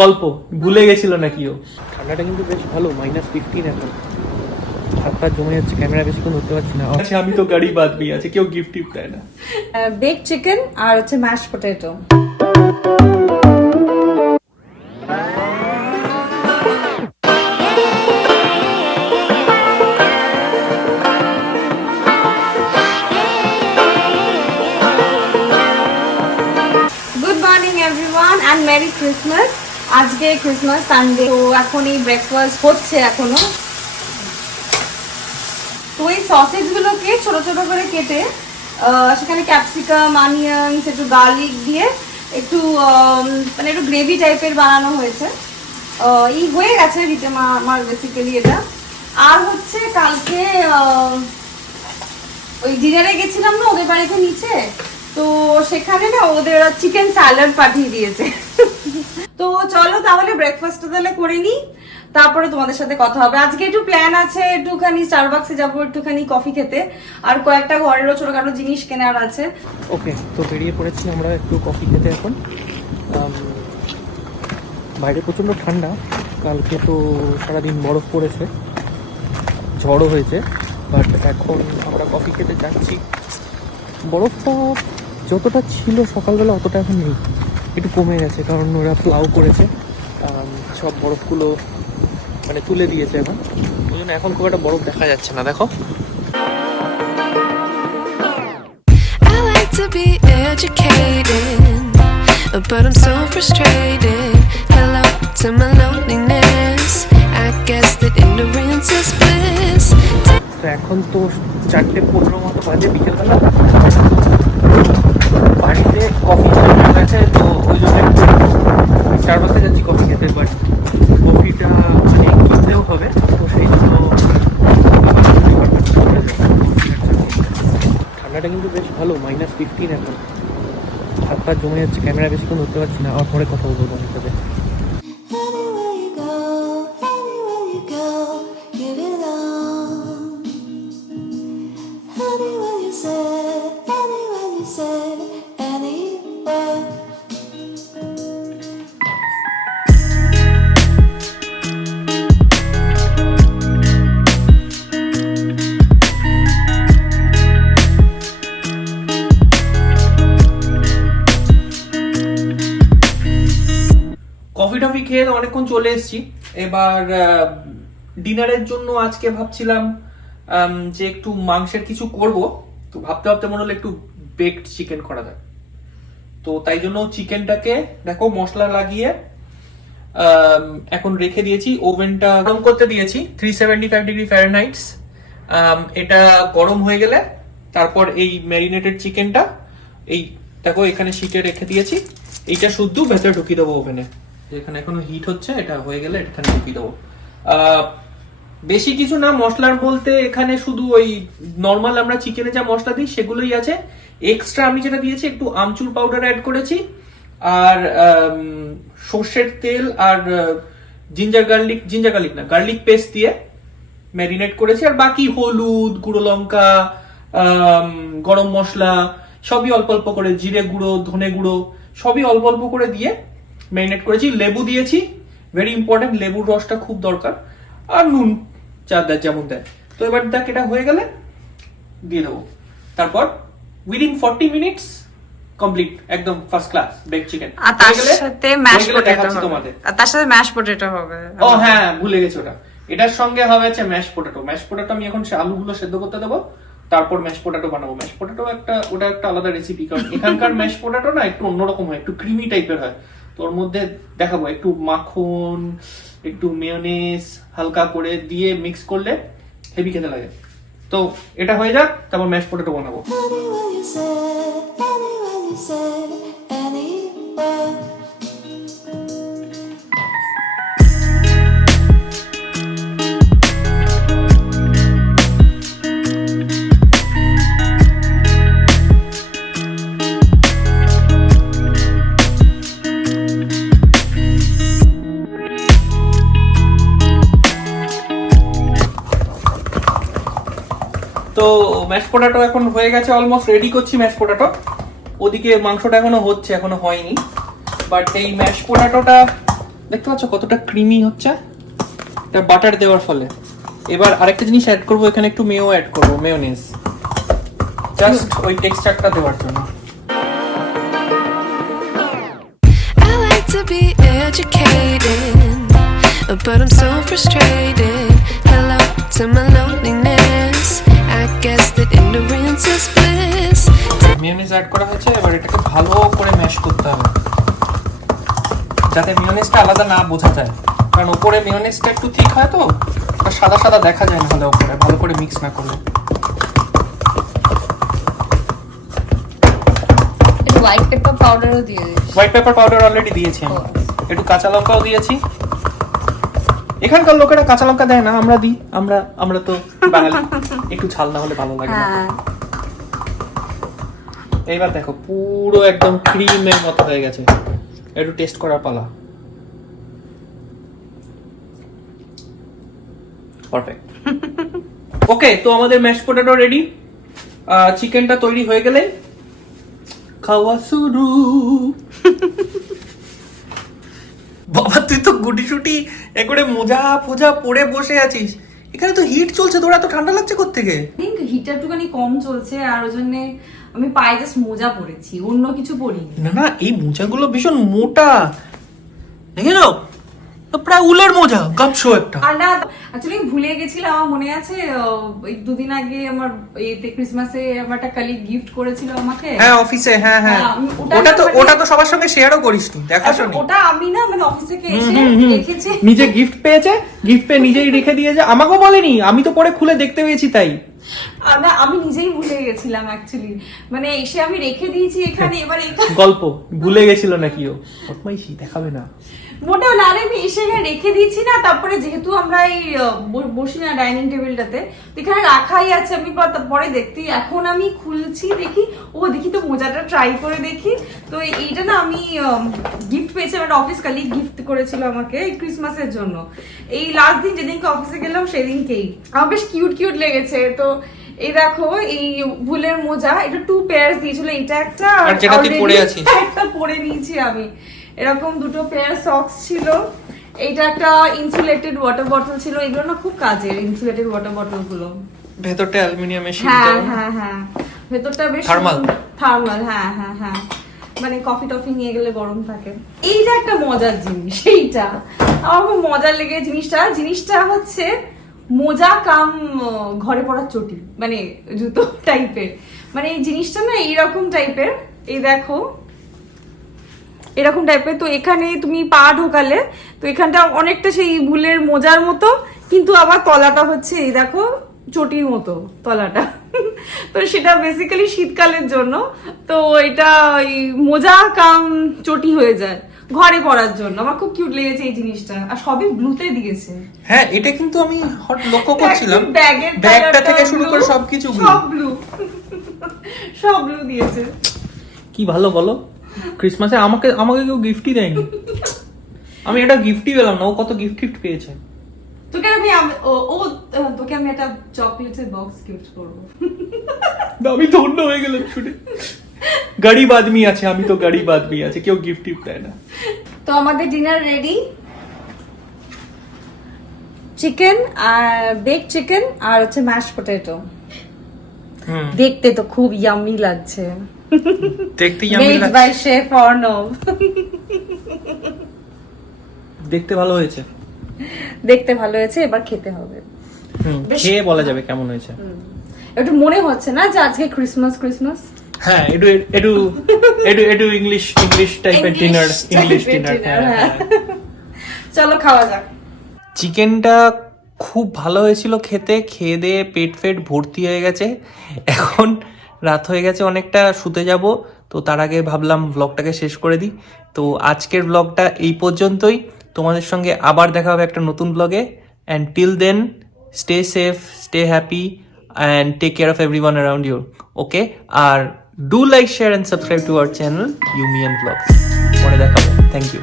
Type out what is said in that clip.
গল্প ভুলে গেছিল নাকি ও। ঠান্ডাটা কিন্তু বেশ ভালো, -15 এখন। হাত পা জমে যাচ্ছে, ক্যামেরা বেশিক্ষণ ধরতে পারছি না। আচ্ছা আমি তো গাড়ি বাদ দিয়ে আছে, কেউ গিফট টিফট দেয় না। বেকড চিকেন আর হচ্ছে mash potato. Good morning everyone and merry Christmas. আজকে ক্রিসমাস সানডে, তো এখন এই ব্রেকফাস্ট হচ্ছে এখনো। তো এই সসেজ গুলোকে ছোট ছোট করে কেটে সেখানে ক্যাপসিকাম, অনিয়নস, একটু গার্লিক দিয়ে একটু মানে একটু গ্রেভি টাইপের বানানো হয়েছে। এই হয়ে গেছে আমার বেসিক্যালি এটা। আর হচ্ছে কালকে ওই ডিনারে গেছিলাম না ওদের বাড়িতে নিচে, তো সেখানে না ওদের চিকেন স্যালাড পাঠিয়ে দিয়েছে। তো চলো তাহলে ব্রেকফাস্টটা তাহলে করে নিই, তারপরে তোমাদের সাথে কথা হবে। আজকে একটু প্ল্যান আছে, একটুখানি স্টারবাক্সে যাবো, একটুখানি কফি খেতে, আর কয়েকটা ঘরেরও ছোটখাটো জিনিস কেনার আছে। ওকে, তো বেরিয়ে পড়েছি আমরা একটু কফি খেতে এখন। বাইরে প্রচণ্ড ঠান্ডা, কালকে তো সারাদিন বরফ পড়েছে, ঝড়ও হয়েছে, বাট এখন আমরা কফি খেতে যাচ্ছি। বরফটা যতটা ছিল সকালবেলা অতটা এখন নেই, একটু কমে গেছে, কারণ ওরা প্লাউ করেছে, সব বরফগুলো মানে তুলে দিয়েছে এখন, ওই জন্য এখন খুব একটা বরফ দেখা যাচ্ছে না। দেখো to be educated, but I'm so frustrated. Hello to my loneliness. I guess that ignorance is bliss. তো এখন তো 4:15 মতো বাজে বিকেলবেলা, বাড়িতে কফি হয়ে গেছে, তো ওই জন্য একটু স্টারবাক্সে যাচ্ছি কফি খেতে। বাট কফিটা মানে কিনতেও হবে, তো সেই জন্য ঠান্ডাটা কিন্তু বেশ ভালো, -15 এখন। হাত পা জমে যাচ্ছে, ক্যামেরা বেশিক্ষণ ধরতে পারছি না। আর পরে কথা বলবো তোমার সাথে। কফি টফি খেয়ে অনেকক্ষণ চলে এসেছি। এবার ডিনারের জন্য আজকে ভাবছিলাম যে একটু মাংসের কিছু করব, তো ভাবতে ভাবতে মনে হলো একটু বেকড চিকেন করা যায়। তো তাই জন্য চিকেনটাকে দেখো মশলা লাগিয়ে এখন রেখে দিয়েছি, ওভেনটা গরম করতে দিয়েছি 375 ডিগ্রি ফারেনহাইটস। এটা গরম হয়ে গেলে তারপর এই ম্যারিনেটেড চিকেনটা এই দেখো এখানে শিটে রেখে দিয়েছি, এইটা শুদ্ধ ভেতরে ঢুকিয়ে দেবো ওভেনে। এখানে এখনো হিট হচ্ছে, এটা হয়ে গেলে এখানে ঢুকিয়ে দেবো। বেশি কিছু না মশলার বলতে, এখানে শুধু ওই নর্মাল আমরা চিকেনে যা মশলা দিই সেগুলোই আছে। এক্সট্রা আমি যেটা দিয়েছি একটু আমচুর পাউডার অ্যাড করেছি, আর সর্ষের তেল আর গার্লিক পেস্ট দিয়ে ম্যারিনেট করেছি। আর বাকি হলুদ, গুঁড়ো লঙ্কা, গরম মশলা সবই অল্প অল্প করে, জিরে গুঁড়ো, ধনে গুঁড়ো সবই অল্প অল্প করে দিয়ে ম্যারিনেট করেছি। লেবু দিয়েছি, ভেরি ইম্পর্টেন্ট, লেবুর রসটা খুব দরকার, আর নুন যা দেয় যেমন দেয়। তো এবার দেখ এটা হয়ে গেলে দিয়ে দেবো, তারপর উইদিন 40 মিনিটস কমপ্লিট, একদম ফার্স্ট ক্লাস বেক চিকেন। আর তার সাথে ম্যাশ পটেটো তোমাদের, আর তার সাথে ম্যাশ পটেটো হবে। ও হ্যাঁ ভুলে গেছি ওটা, এটার সঙ্গে হবে হচ্ছে ম্যাশ পটেটো। ম্যাশ পটেটো আমি এখন আলুগুলো সেদ্ধ করতে দেবো, তারপর ম্যাশ পটেটো বানাবো। ম্যাশ পটেটো ওটা একটা আলাদা রেসিপি, কারণ এখানকার ম্যাশ পটেটো না একটু অন্যরকম হয়, একটু ক্রিমি টাইপের হয়। তো ওর মধ্যে দেখাবো একটু মাখন, একটু মেয়োনেজ হালকা করে দিয়ে মিক্স করলে হেভি খেতে লাগে। তো এটা হয়ে যাক, তারপর ম্যাশ পটেটো বানাবো। তো ম্যাশ পটেটো এখন হয়ে গেছে, অলমোস্ট রেডি করছি ম্যাশ পটেটো। ওদিকে মাংসটা এখনো হচ্ছে, এখনো হয়নি, বাট এই ম্যাশ পটেটোটা দেখতে পাচ্ছ কতটা ক্রিমি হচ্ছে, এটা বাটার দেওয়ার ফলে। এবার আরেকটা জিনিস অ্যাড করব, এখানে একটু মেও অ্যাড করব, মেয়োনিজ, জাস্ট ওই টেক্সচারটা দেওয়ার জন্য। I like to be educated, but I'm so frustrated. Hello to my loneliness. I guess that ignorance is bliss. Mayonnaise add করা হয়েছে, এবার এটাকে ভালো করে ম্যাশ করতে হবে যাতে মেয়োনিজটা আলাদা না বোঝা যায়, কারণ উপরে মেয়োনিজটা একটু ঠিক হয় তো সাদা সাদা দেখা যায় না হলে উপরে ভালো করে মিক্স না করলে। হোয়াইট পেপার পাউডারও দিয়ে দিয়েছি। হোয়াইট পেপার পাউডার অলরেডি দিয়েছি আমি, একটু কাঁচা লঙ্কাও দিয়েছি। এখানকার লোকেরা কাঁচা লঙ্কা দেয় না, আমরা দিই, আমরা তো বাঙালি, একটু ঝাল না হলে ভালো লাগে না। এইবার দেখো পুরো একদম ক্রিমের মতো হয়ে গেছে, একটু টেস্ট করার পালা। পারফেক্ট। ওকে, তো আমাদের ম্যাশ পটেটো রেডি। চিকেনটা তৈরি হয়ে গেলে খাওয়া শুরু। বাবা তুই তো গুটি সুটি একবারে মোজা ফোজা পরে বসে আছিস, এখানে তো হিট চলছে, তোর এত ঠান্ডা লাগছে কোত্থেকে? হিটটা একটুখানি কম চলছে আর ওই জন্য আমি পায়ে জাস্ট মোজা পরেছি, অন্য কিছু পরিনি। না না, এই মোজাগুলো ভীষণ মোটা, দেখে নাও প্রায় উলের মোজা, গাপশো একটা। আর না অ্যাকচুয়ালি ভুলে গেছিলাম, আমার মনে আছে এই দুদিন আগে আমার এতে ক্রিসমাসে আমার একটা কলিগ গিফট করেছিল আমাকে। হ্যাঁ অফিসে, হ্যাঁ হ্যাঁ, ওটা তো সবার সঙ্গে শেয়ারও করিসনি, দেখাশোনি। ওটা আমি না মানে অফিস থেকে এসে রেখেছি, নিজে গিফট পেয়েছে, গিফট পেয়ে নিজেই রেখে দিয়েছে, আমাকেও বলেনি, আমি তো পরে খুলে দেখতে পেয়েছি তাই। আমি নিজেই ভুলে গেছিলাম অ্যাকচুয়ালি, মানে এসে আমি রেখে দিয়েছি এখানে। এবার এটা গল্প ভুলে গেছিল নাকি ও? বদমাইশি দেখাবে না মোটেও না রে, আমি এসে এখানে রেখে দিয়েছি না। তারপরে যেহেতু আমরা এই বসি না ডাইনিং টেবিলটাতে, এখানে রাখাই আছে, আমি পরে দেখতে, এখন আমি খুলছি দেখি, দেখি তো মোজাটা ট্রাই করে দেখি। তো এইটা না আমি গিফট পেয়েছি, আমার অফিস কালিগ গিফট করেছিল আমাকে এই ক্রিসমাসের জন্য। এই লাস্ট দিন যেদিনকে অফিসে গেলাম সেদিনকেই আমার বেশ কিউট কিউট লেগেছে। তো এই দেখো এই ভুলের মোজা, এটা 2 পেয়ার দিয়েছিল, এটা একটা আর যেটা তুই পরে আছিস একটা পরে নিয়েছি আমি। এরকম 2 পেয়ার সক্স ছিল, এইটা একটা ইনসুলেটেড ওয়াটার বটল ছিল। এগুলো না খুব কাজের, ইনসুলেটেড ওয়াটার বটল গুলো। ভেতরটা অ্যালুমিনিয়ামের শীট হ্যাঁ দেওয়া। হ্যাঁ হ্যাঁ, ভেতরটা বেশ থার্মাল। হ্যাঁ হ্যাঁ হ্যাঁ, মানে কফি টফি নিয়ে গেলে গরম থাকে। এইটা একটা মজার জিনিস, এইটা আমার খুব মজার লেগে জিনিসটা হচ্ছে মোজা কাম ঘরে পরার চটি, মানে জুতো টাইপের। মানে এই জিনিসটা না এইরকম টাইপের, এই দেখো এরকম টাইপের। তো এখানে তুমি পা ঢোকালে তো এখানটা অনেকটা সেই ভুলের মোজার মতো, কিন্তু আবার তলাটা হচ্ছে এই দেখো চটির মতো তলাটা। তো সেটা বেসিক্যালি শীতকালের জন্য। তো এটা মোজা কাম চটি হয়ে যায় ঘরে পরার জন্য। আমার খুব কিউট লেগেছে এই জিনিসটা, আর সবই ব্লুতে দিয়েছে। হ্যাঁ এটা কিন্তু আমি লক্ষ্য করছিলাম, ব্যাগটা থেকে শুরু করে সবকিছু সব ব্লু, সব ব্লু দিয়েছে। কি ভালো বলো, ক্রিসমাসে আমাকে কেউ গিফটই দেয়নি, আমি একটা গিফটই পেলাম না, ও কত গিফট পেয়েছে। তোকে আমি একটা চকলেটের বক্স গিফট করবো। আমি ধন্য হয়ে গেলাম শুনে। গরিব আদমি আছে, আমি তো গরিব আদমি আছে, কেউ গিফট দেয় না। তো আমাদের ডিনার রেডি, চিকেন আর বেক চিকেন আর হচ্ছে ম্যাশ পটেটো। দেখতে তো খুব ইয়াম্মি লাগছে, দেখতে ইয়াম্মি লাগছে, বাই শেফ অর্ণব। দেখতে ভালো হয়েছে, দেখতে ভালো হয়েছে, এবার খেতে হবে, খেয়ে বলা যাবে কেমন হয়েছে। একটু মনে হচ্ছে না যে আজকে ক্রিসমাস ক্রিসমাস। হ্যাঁ একটু ইংলিশ টাইপের ডিনার, ইংলিশ ডিনার। চলো খাওয়া যাক। চিকেনটা খুব ভালো হয়েছিল খেতে, খেয়ে দিয়ে পেট ভর্তি হয়ে গেছে। এখন রাত হয়ে গেছে অনেকটা, শুতে যাব। তো তার আগে ভাবলাম ব্লগটাকে শেষ করে দিই। তো আজকের ব্লগটা এই পর্যন্তই, তোমাদের সঙ্গে আবার দেখা হবে একটা নতুন ব্লগে। And till then stay safe, stay happy and take care of everyone around you. Okay, do like, share and subscribe to our channel ume&vlogs. Thank you.